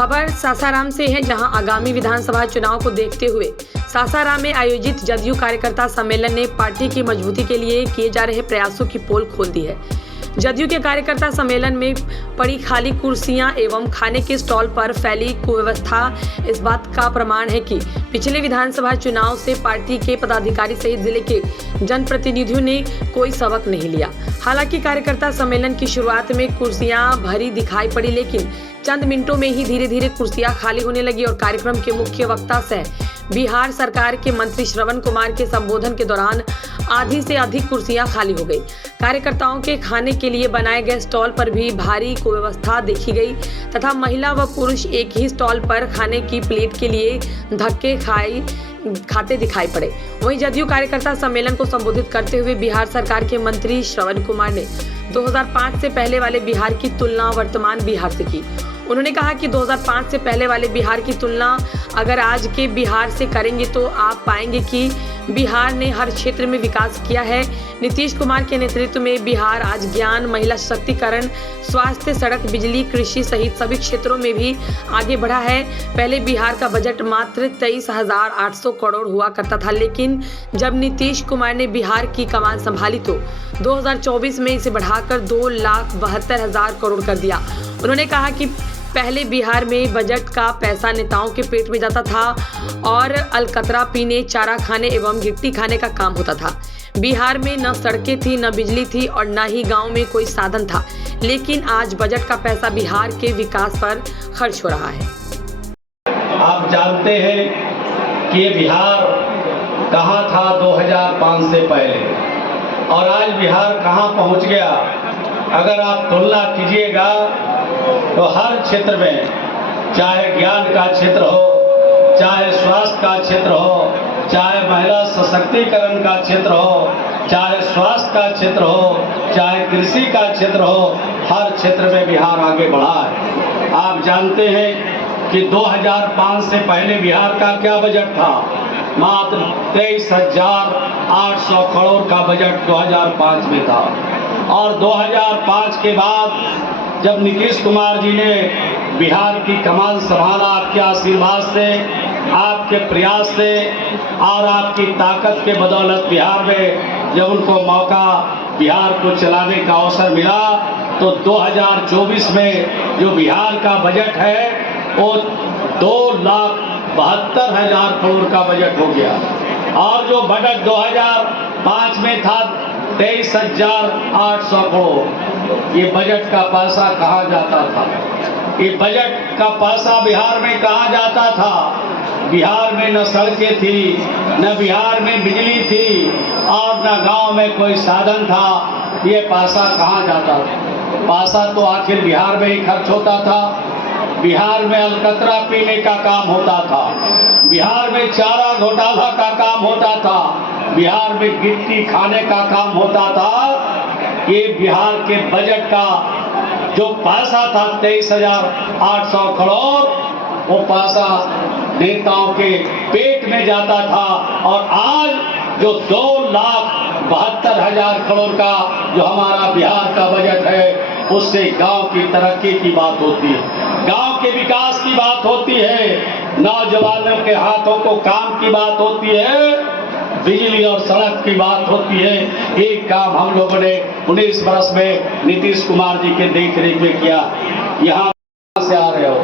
खबर सासाराम से है, जहां आगामी विधानसभा चुनाव को देखते हुए सासाराम में आयोजित जदयू कार्यकर्ता सम्मेलन ने पार्टी की मजबूती के लिए किए जा रहे प्रयासों की पोल खोल दी है। जदयू के कार्यकर्ता सम्मेलन में पड़ी खाली कुर्सियां एवं खाने के स्टॉल पर फैली कुव्यवस्था इस बात का प्रमाण है कि पिछले विधानसभा चुनाव से पार्टी के पदाधिकारी सहित जिले के जनप्रतिनिधियों ने कोई सबक नहीं लिया। हालांकि कार्यकर्ता सम्मेलन की शुरुआत में कुर्सियां भरी दिखाई पड़ी, लेकिन चंद मिनटों में ही धीरे धीरे कुर्सियां खाली होने लगी और कार्यक्रम के मुख्य वक्ता सह बिहार सरकार के मंत्री श्रवण कुमार के संबोधन के दौरान आधी से अधिक कुर्सियां खाली हो गई। कार्यकर्ताओं के खाने के लिए बनाए गए स्टॉल पर भी भारी कुव्यवस्था देखी गई तथा महिला व पुरुष एक ही स्टॉल पर खाने की प्लेट के लिए धक्के खाते दिखाई पड़े। वहीं जदयू कार्यकर्ता सम्मेलन को संबोधित करते हुए बिहार सरकार के मंत्री श्रवण कुमार ने 2005 से पहले वाले बिहार की तुलना वर्तमान बिहार से की। उन्होंने कहा कि 2005 से पहले वाले बिहार की तुलना अगर आज के बिहार से करेंगे तो आप पाएंगे कि बिहार ने हर क्षेत्र में विकास किया है। नीतीश कुमार के नेतृत्व में बिहार आज ज्ञान, महिला सशक्तिकरण, स्वास्थ्य, सड़क, बिजली, कृषि सहित सभी क्षेत्रों में भी आगे बढ़ा है। पहले बिहार का बजट मात्र 23,800 करोड़ हुआ करता था, लेकिन जब नीतीश कुमार ने बिहार की कमान संभाली तो 2024 में इसे बढ़ाकर 2,72,000 करोड़ कर दिया। उन्होंने कहा कि पहले बिहार में बजट का पैसा नेताओं के पेट में जाता था और अलकतरा पीने, चारा खाने एवं गिट्टी खाने का काम होता था। बिहार में न सड़कें थी, न बिजली थी और न ही गांव में कोई साधन था, लेकिन आज बजट का पैसा बिहार के विकास पर खर्च हो रहा है। आप जानते हैं कि ये बिहार कहाँ था 2005 से पहले और आज बिहार कहाँ पहुँच गया। अगर आप तुलना कीजिएगा तो हर क्षेत्र में, चाहे ज्ञान का क्षेत्र हो, चाहे स्वास्थ्य का क्षेत्र हो, चाहे महिला सशक्तिकरण का क्षेत्र हो, चाहे स्वास्थ्य का क्षेत्र हो, चाहे कृषि का क्षेत्र हो, हर क्षेत्र में बिहार आगे बढ़ा है। आप जानते हैं कि 2005 से पहले बिहार का क्या बजट था? मात्र 23,800 करोड़ का बजट 2005 में था और 2005 के बाद जब नीतीश कुमार जी ने बिहार की कमान संभाला, आपके आशीर्वाद से, आपके प्रयास से और आपकी ताकत के बदौलत बिहार में जब उनको मौका बिहार को चलाने का अवसर मिला तो 2024 में जो बिहार का बजट है वो 2,72,000 करोड़ का बजट हो गया और जो बजट 2005 में था 23,800 करोड़। ये बजट का पैसा कहाँ जाता था? ये बजट का पैसा बिहार में कहाँ जाता था? बिहार में न सड़कें थी, न बिहार में बिजली थी और न गांव में कोई साधन था। ये पैसा कहाँ जाता था? पैसा तो आखिर बिहार में ही खर्च होता था। बिहार में अलकतरा पीने का काम होता था, बिहार में चारा घोटाला का काम होता था, बिहार में गिट्टी खाने का काम होता था। ये बिहार के बजट का जो पैसा था 23,800 करोड़, वो पैसा नेताओं के पेट में जाता था और आज जो 2,72,000 करोड़ का जो हमारा बिहार का बजट है उससे गांव की तरक्की की बात होती है, गांव के विकास की बात होती है, नौजवानों के हाथों को काम की बात होती है, बिजली और सड़क की बात होती है। एक काम हम लोगों ने 19 वर्ष में नीतीश कुमार जी के देखरेख में किया। यहाँ से आ रहे हो,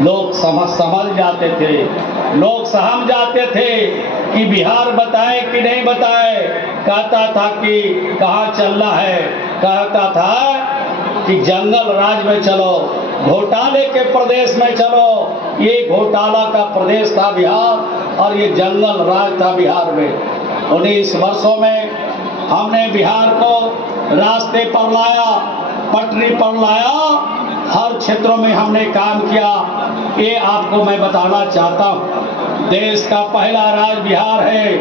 लोग समझ जाते थे, लोग सहम जाते थे कि बिहार बताए कि नहीं बताए। कहता था कि कहाँ चलना है, कहता था कि जंगल राज में चलो, घोटाले के प्रदेश में चलो। ये घोटाला का प्रदेश था बिहार और ये जंगल राज था बिहार में। 19 वर्षों में हमने बिहार को रास्ते पर लाया, पटरी पर लाया, हर क्षेत्रों में हमने काम किया। ये आपको मैं बताना चाहता हूँ, देश का पहला राज्य बिहार है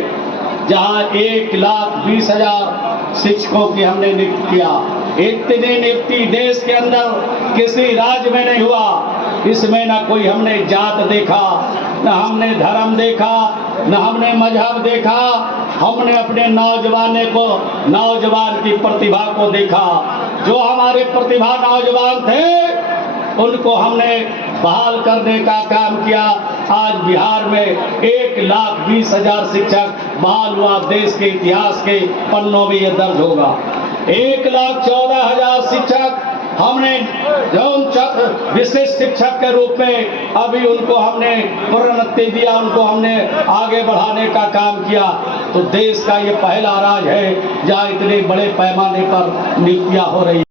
जहाँ 1,20,000 शिक्षकों की हमने नियुक्त किया। इतनी नियुक्ति देश के अंदर किसी राज्य में नहीं हुआ। इसमें न कोई हमने जात देखा, न हमने धर्म देखा, न हमने मजहब देखा। हमने अपने नौजवान की प्रतिभा को देखा। जो हमारे प्रतिभा नौजवान थे उनको हमने बहाल करने का काम किया। आज बिहार में 1,20,000 शिक्षक बहाल हुआ। देश के इतिहास के पन्नों में यह दर्ज होगा। 1,14,000 शिक्षक हमने जौन विशिष्ट शिक्षक के रूप में अभी उनको हमने प्रोन्नति दिया, उनको हमने आगे बढ़ाने का काम किया। तो देश का ये पहला राज्य है जहाँ इतने बड़े पैमाने पर नियुक्तियां हो रही।